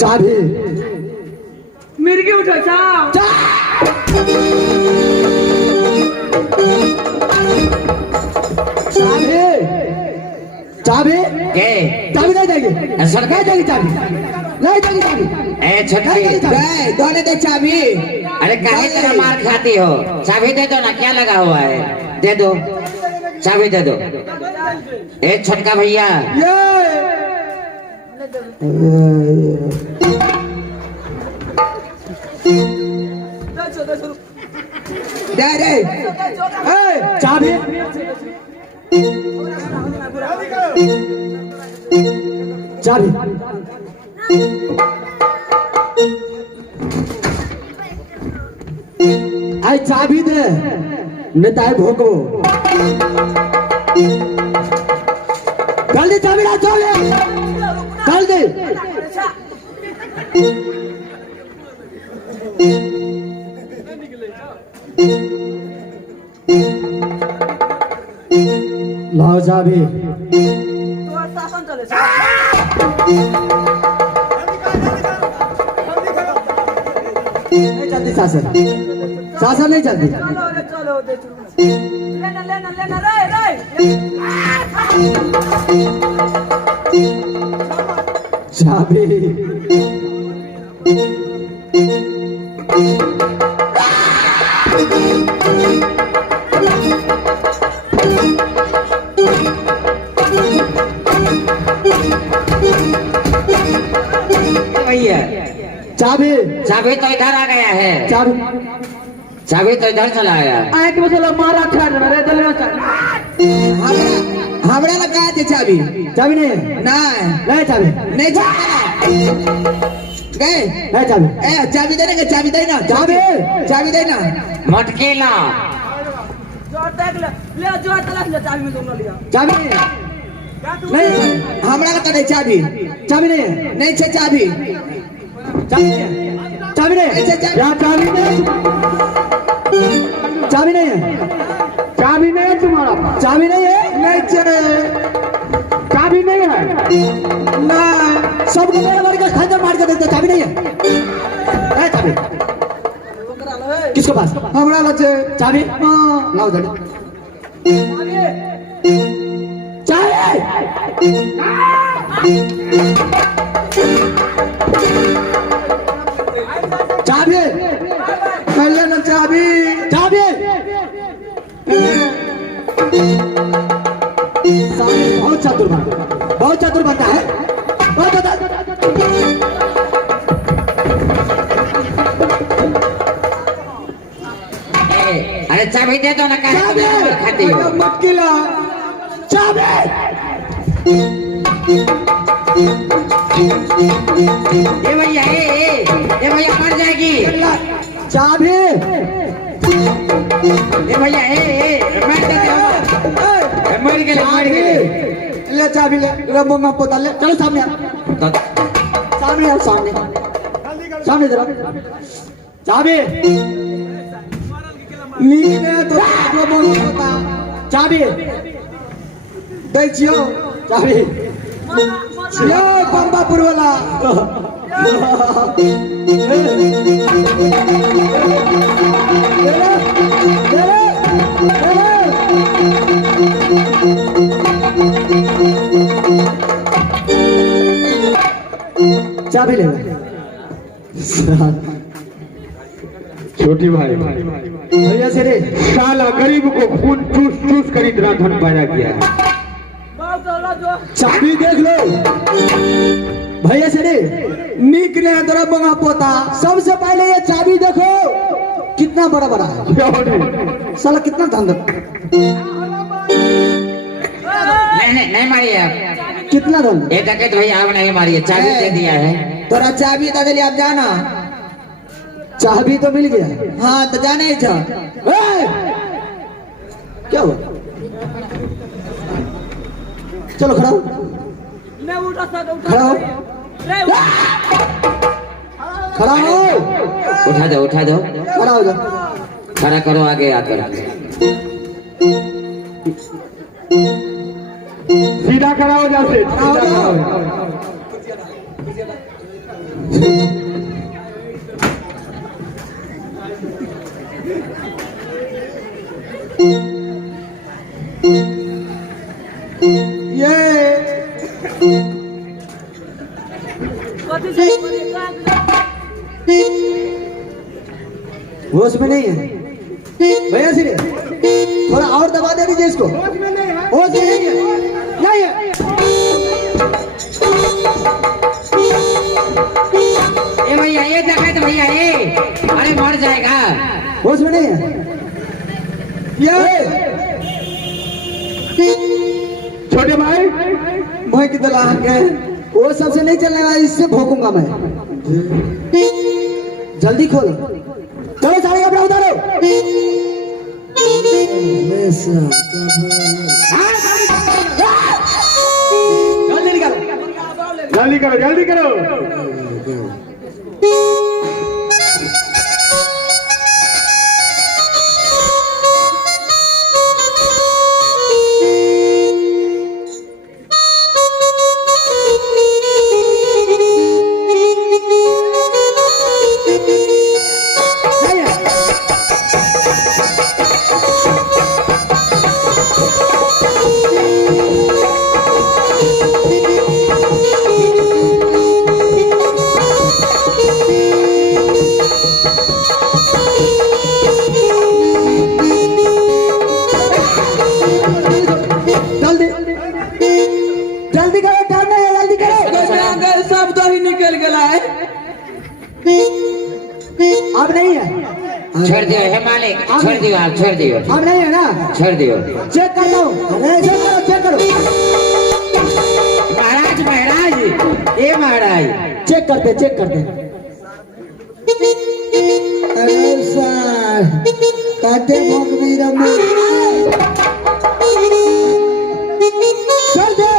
चाबी मिर्गी उठो चाव चाबी चाबी के चाबी नहीं देगी सरकार नहीं देगी चाबी नहीं देगी चाबी ए छटकी दोने दे चाबी। अरे काहे तेरा मार खाती हो चाबी दे दो ना क्या लगा हुआ है दे दो चाबी दे दो ए छोटका भैया दे रे चाबी चाबी आई चाबी दे नेताए भोको जल्दी चाबी ला चले जल्दी लाओ चाबी नहीं चलती शासन शासन नहीं चलती चलो लेना लेना लेना रे रे चाबी भैया चाबी चाबी तो इधर आ गया है चाबी चाबी तो इधर चला आया आए के चलो मारा खा रे चलो हमरा लगा दे चाबी। चाबी नहीं है नहीं नहीं चाबी नहीं गए नहीं चाबी ए चाबी देने के चाबी देना चाबी चाबी देना मटकी ला जोर देख ले जोर तलाश ले चाबी में तुम लिया चाबी नहीं हमरा लगा दे चाबी। चाबी नहीं है नहीं छे चाबी चाबी नहीं है चाबी नहीं है यहाँ चाबी नहीं है चाबी नहीं है चाबी नहीं है तुम्हारा चाबी नहीं है नहीं चाबी नहीं है ना सबको मेरे बारे का खंजर मार के देते चाबी नहीं है चाबी किसके पास हमरा लगे चाबी लाओ जल्दी चाबी पहले ना चाबी चाबी बहुत चतुर बनता है बहुत अरे चाबी दे दो ना काहे मार खाती हो मटकीला चाबी ये भैया ये भैया मर जाएगी चाबी ये भैया मर गए ले चाबी ले रबोंगा पोता ले चलो सामने सामने आओ सामने सामने जरा चाबी नीचे तो रबोंगा पोता चाबी दे छियो चाबी यो बम्बापुर वाला चाबी ले छोटी भाई भैया से रे साला गरीब को खून चूस चूस कर इतना धन पाया गया है। चाबी देख लो भैया से रे निक ने अंदर बंगा पोता सबसे पहले ये चाबी देखो कितना बड़ा बड़ा है साला कितना धन नहीं मारिए आप कितना धन ये डकैत भैया आप नहीं मारिए चाबी दे दिया है तोरा चाबी दे दिली आप जाना चाबी तो मिल गया हाँ तो जाने ही था क्या हुआ चलो खड़ा हो नहीं उठा सकता खड़ा हो। नहीं खड़ा हो, उठा दो उठा दो, खड़ा हो जा। खड़ा करो आगे आकर। सीधा खड़ा हो जा सेठ, खड़ा हो सीधा खड़ा हो जा। ये कथी से होश में नहीं है भैया श्री, थोड़ा और दबा दे दीजिए इसको। होश में नहीं है, नहीं है। ए भैया ये जगह तो भैया ये, अरे मर जाएगा। होश में नहीं है ये। छोटे भाई मैं की तरह के वो सबसे नहीं चलने वाला, इससे भोंकूंगा मैं। जल्दी खोलो, चलो सारे कपड़े उतारो। जल्दी निकालो। जल्दी करो जल्दी करो। जल्दी जल्दी करो, टाइम नहीं है, जल्दी करो। सब तो ही निकल गया है। अब नहीं है, छोड़ दियो हे मालिक, छोड़ दियो आप, छोड़ दियो, अब नहीं है ना। छोड़ दियो। चेक कर लो, अरे चेक करो, चेक करो। महाराज महाराज, ए महाराज चेक करते, चेक करते। अरे सर काटे भोंक मेरा मुंह। चल दे।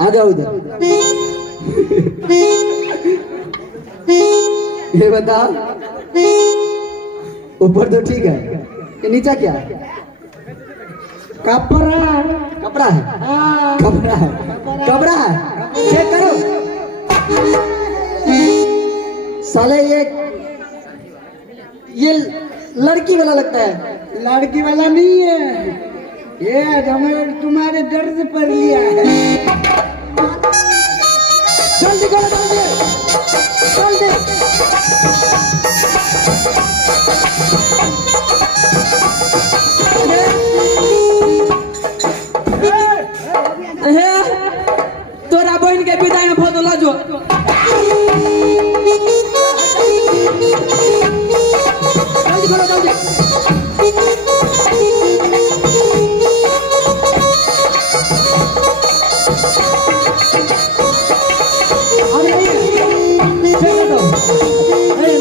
आ जाओ इधर। ये बता, ऊपर तो ठीक है, ये नीचा क्या है? कपड़ा, कपड़ा है, कपड़ा है, कपड़ा है। चेक करो। साले ये लड़की वाला लगता है। लड़की वाला नहीं है, ये हमें तुम्हारे दर्द पर लिया है। जल्दी करो, जल्दी जल्दी। तोरा बहन के विदाई में फोटो लाजो। जल्दी करो, जल्दी। अब नहीं है, चेक कर दो। नहीं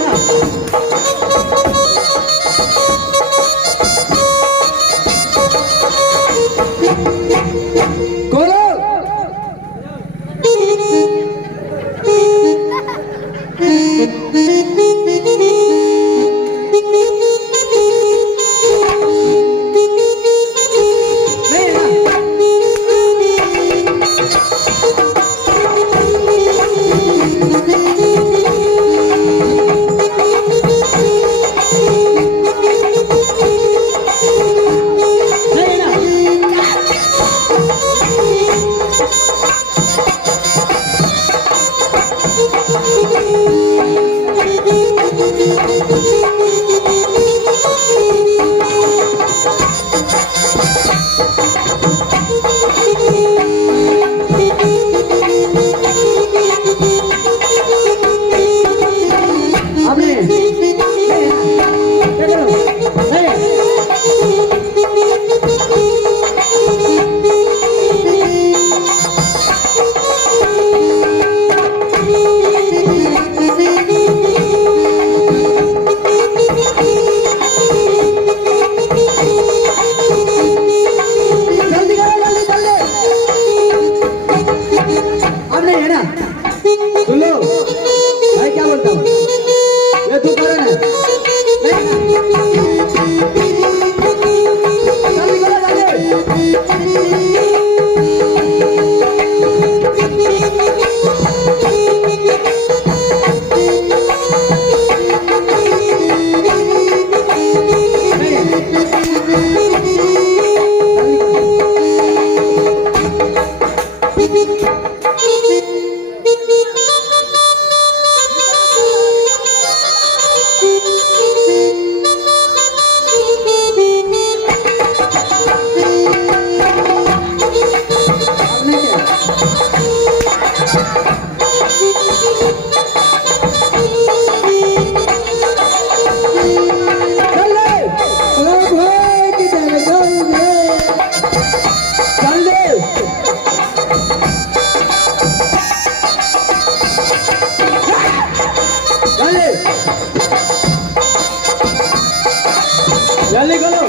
जल्दी करो।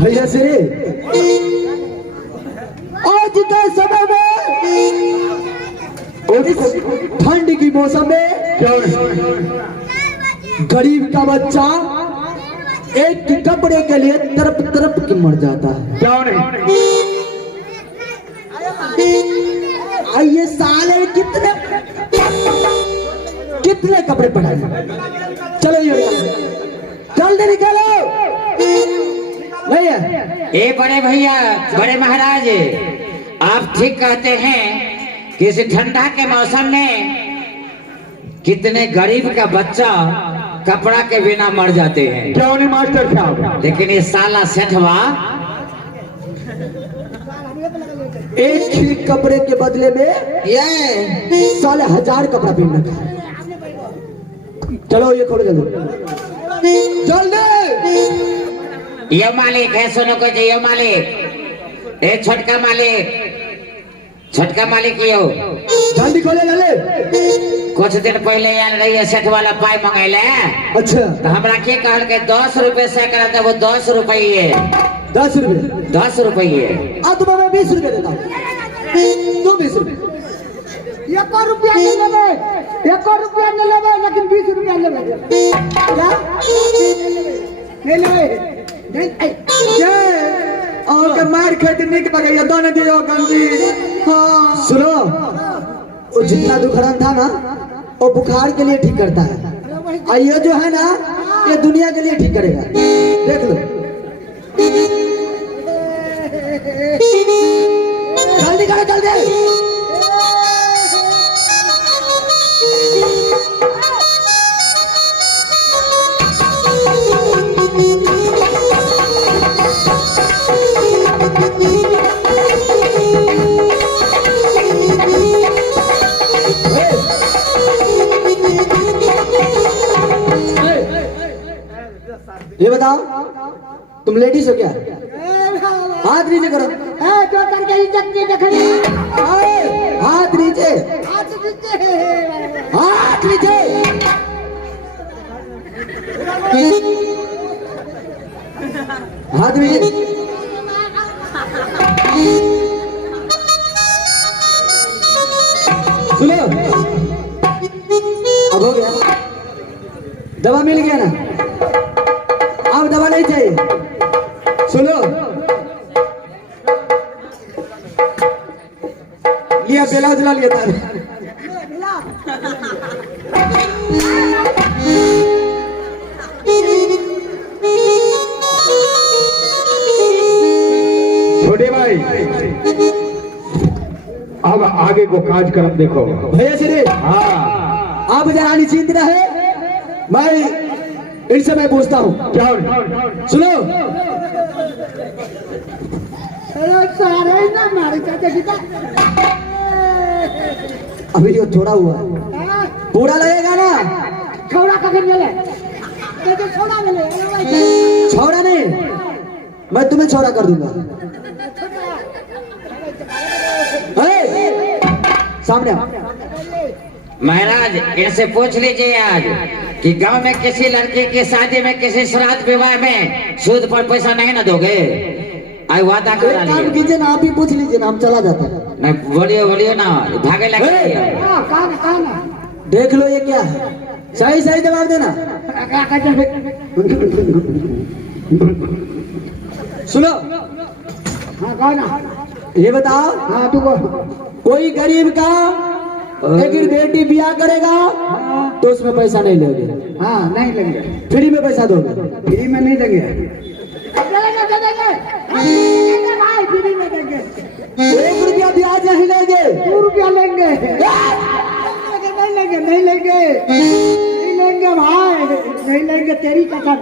भैया श्री आज के समय में ठंड की मौसम में गरीब का बच्चा एक कपड़े के लिए तरप तरप के मर जाता है। क्यों नहीं? आइए साले कितने कपड़े पड़े। चलो ये जल्दी निकालो। नहीं है ए बड़े भैया, बड़े महाराज, आप ठीक कहते हैं कि इस ठंडा के मौसम में कितने गरीब का बच्चा कपड़ा के बिना मर जाते हैं। क्यों नहीं मास्टर साहब? लेकिन ये साला सेठवा एक ही कपड़े के बदले में ये साले 1000 कपड़ा पहन रखा है। चलो ये खोलो जल्दी जल्दी। ये मालिक है, सुनो को ये मालिक, ए छोटका मालिक यो जल्दी खोले जल्दी। कुछ दिन पहले यार रही है सेठ वाला पाई मंगैले। अच्छा तो हमरा के कहल के 10 रुपए से करा, वो 10 रुपये 10 रुपए 10 रुपये। तुम्हें मैं 20 रुपए देता हूँ। तुम 20 रुपए। 1 रुपया नहीं लेवे, 1 रुपया नहीं लेवे, लेकिन 20 रुपया लेवे। क्या ले और मार खाते नहीं पकड़िए दोनों दियो गंजी। हाँ सुनो, वो जितना दुखड़न था ना वो बुखार के लिए ठीक करता है, और ये जो है ना ये दुनिया के लिए ठीक करेगा। देख लो जल्दी करो जल्दी। ये बताओ तुम लेडीज हो क्या? हाथ नीचे करो। जो करके इज्जत नहीं दिखाई। हाथ नीचे, हाथ नीचे। हाथ नीचे। सुनो अब हो गया, दवा मिल गया ना, अब दवा नहीं चाहिए। सुनो लिया बेला उजला लिया था। छोटे भाई अब आगे को कार्यक्रम देखो। भैया श्री हाँ आप जरा निश्चिंत रहे, मैं इनसे मैं पूछता हूँ। क्या? सुनो अभी ये थोड़ा हुआ है, पूरा लगेगा ना। छोड़ा कभी मिले, छोड़ा नहीं, मैं तुम्हें छोड़ा कर दूंगा। सामने महाराज इनसे पूछ लीजिए आज कि गांव में किसी लड़की की शादी में किसी श्राद्ध विवाह में सूद पर पैसा नहीं ना दोगे? आई वादा करा एक काम लिए। कीजिए ना, आप ही पूछ लीजिए ना, हम चला जाते हैं। नहीं बोलिए बोलिए ना, भागे लगे। देख लो ये क्या है, सही सही जवाब देना। सुनो, ये बताओ, कोई गरीब का लेकिन बेटी ब्याह करेगा तो उसमें पैसा नहीं लोगे? हाँ नहीं लेंगे, फ्री में पैसा दोगे? फ्री में नहीं देंगे। एक रुपया ब्याज नहीं लेंगे? 2 रुपया लेंगे। नहीं लेंगे, नहीं लेंगे, नहीं लेंगे भाई, नहीं लेंगे तेरी कसम,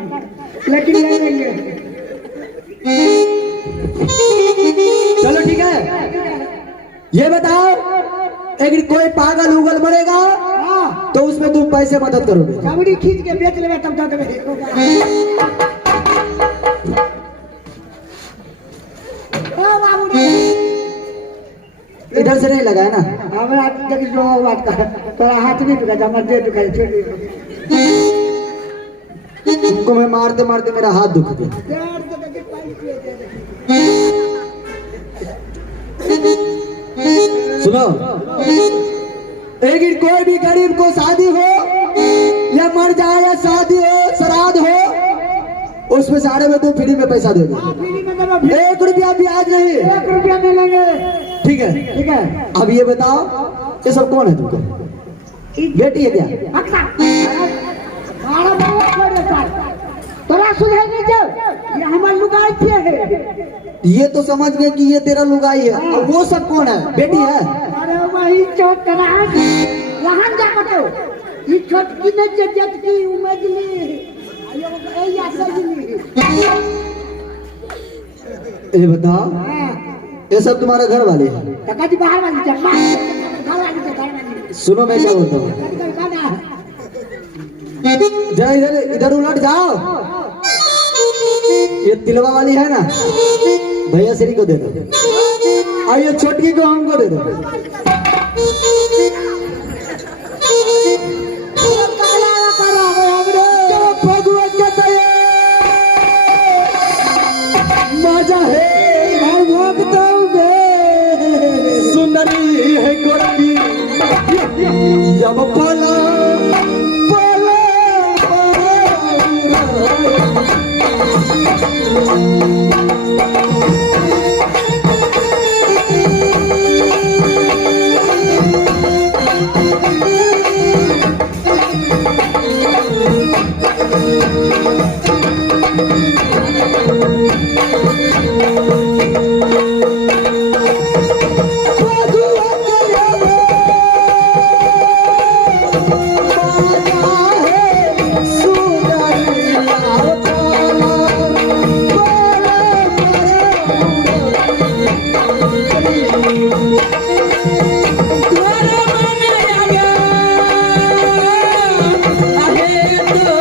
लेकिन नहीं लेंगे। चलो ठीक है, ये बताओ, अगर कोई पागल उगल मरेगा हाँ, तो उसमें तुम पैसे मदद करोगे? चावड़ी खींच के बेच लेगा तब तक इधर से नहीं लगा है ना? हमारा देख जो बात का तोरा हाथ नहीं दुखा, हमारा देह दुखा। तुमको मैं मारते मारते मेरा हाथ दुख गया। सुनो, लेकिन कोई भी गरीब को शादी हो या मर जाए या शादी हो श्राद्ध हो, उसमें सारे में तुम फ्री में पैसा दोगे? 1 रुपया ब्याज नहीं? 1 रुपया नहीं लेंगे। ठीक है, ठीक है, अब ये बताओ, ये सब कौन है तुमको? बेटी है क्या? तोरा सुधर नहीं जाओ, ये हमारे लुगाई थे। ये तो समझ गए कि ये तेरा लुगाई है, और वो सब कौन है? बेटी है? अरे वही चोट करा यहाँ जा करो, ये छोटकी ने जज की उमेदली ये बताओ, ये सब तुम्हारे घर वाले हैं? टका जी बाहर वाली चप्पा घर वाली तो घर वाली सुनो, मैं क्या बोलता हूँ, जरा इधर इधर उलट जाओ। ये तिलवा वाली है ना, भैया श्री को दे दो, और ये छोटकी को हमको दे दो। भगवत कहते हैं मजा है भगवत सुंदरी है गोरखी, जब पला अहे तो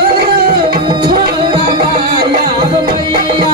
छोड़ा माया मैया